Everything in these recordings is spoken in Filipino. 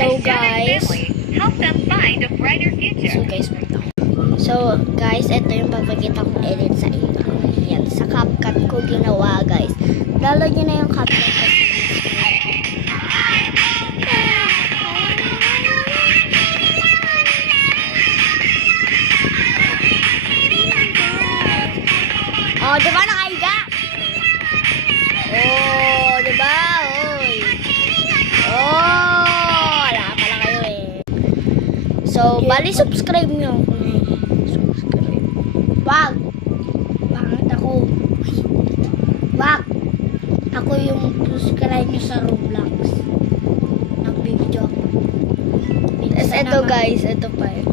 So guys, Help them find a brighter future. so guys, ito yung papakita kong edit sa inyo. Yan, sa CapCut ko ginawa guys. Download nyo na yung CapCut kasi. Oh, diba nakahiga? Oh, diba? Oy. Oh, wala pala kayo eh. So, bali subscribe nyo. Subscribe. Wag. Bakit ako? Wag. Ako yung subscribe nyo sa Roblox. Nag-video ako. Tapos ito guys, ito pa eh.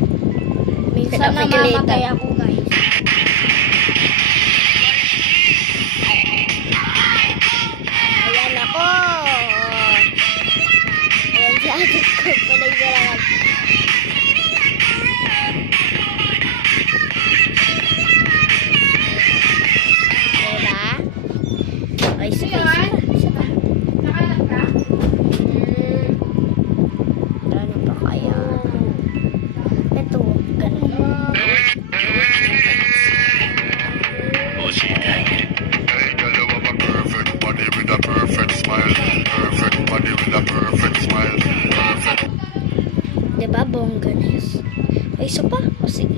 Minsan namamatay ako guys. Ayan ako. Ayan si ate ko. Panagsarangan. Diba? Ay, sige. Nakalag ka? Ano pa kaya? Ito, ganun. Hey, girl, you have a perfect body with a perfect smile. Perfect body with a perfect smile. Perfect. Diba, bongganes? Ay, isa pa? O, sige.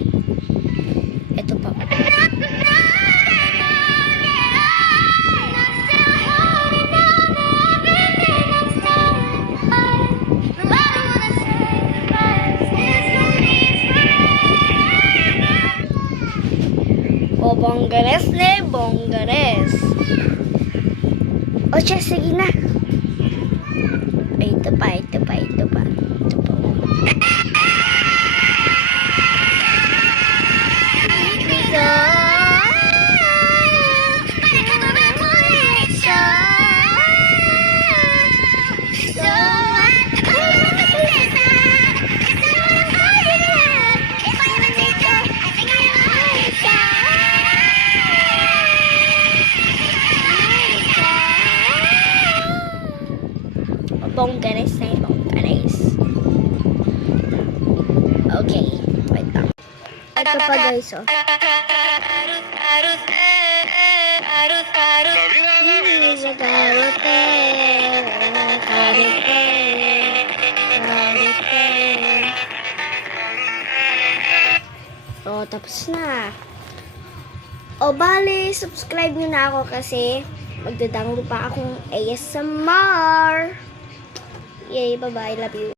Ito pa. O, bongganes ne, bongganes. O, siya, sige na. Ay, ito pa, ito pa, ito pa. Ito pa. Bongganes na yung bongganes. Okay, wait lang. Ito pa guys, oh. Oh, tapos na. O, bali, subscribe nyo na ako kasi magdadanglo pa akong ASMR. Yay, bye-bye. Love you.